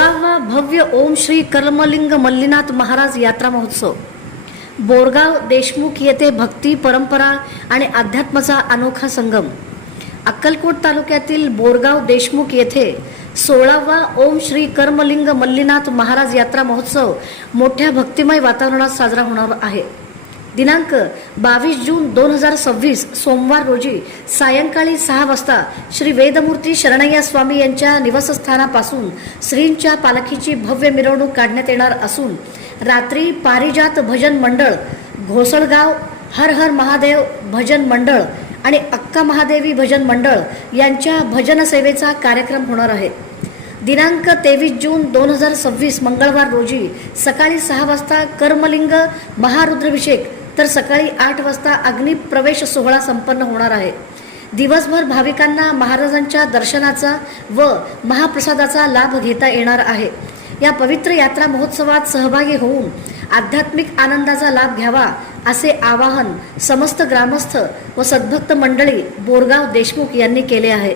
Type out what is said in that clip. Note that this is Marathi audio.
16वा भव्य ओम श्री कर्मलिंग मल्लीनाथ महाराज यात्रा महोत्सव बोरगाव देशमुख येथे भक्ती परंपरा आणि अध्यात्माचा अनोखा संगम। अक्कलकोट तालुक्यातील बोरगाव देशमुख येथे 16वा ओम श्री कर्मलिंग मल्लीनाथ महाराज यात्रा महोत्सव मोठ्या भक्तिमय वातावरणात साजरा होणार आहे। दिनांक 22 जून 2026 सोमवार रोजी सायंकाळी 6 वाजता श्री वेदमूर्ती शरणय्या स्वामी यांच्या निवासस्थानापासून श्रींच्या पालखीची भव्य मिरवणूक काढण्यात येणार असून रात्री पारिजात भजन मंडळ, घोसळगाव हर हर महादेव भजन मंडळ आणि अक्का महादेवी भजन मंडळ यांच्या भजन सेवेचा कार्यक्रम होणार आहे। दिनांक 23 जून 2026 मंगळवार रोजी सकाळी 6 वाजता कर्मलिंग महारुद्राभिषेक तर सकाळी 8 वाजता अग्निप्रवेश सोहळा संपन्न होणार आहे। दिवसभर भाविकांना महाराजांच्या दर्शनाचा व महाप्रसादाचा लाभ घेता येणार आहे। या पवित्र यात्रा महोत्सवात सहभागी होऊन आध्यात्मिक आनंदाचा लाभ घ्यावा असे आवाहन समस्त ग्रामस्थ व सद्भक्त मंडळी बोरगाव देशमुख यांनी केले आहे।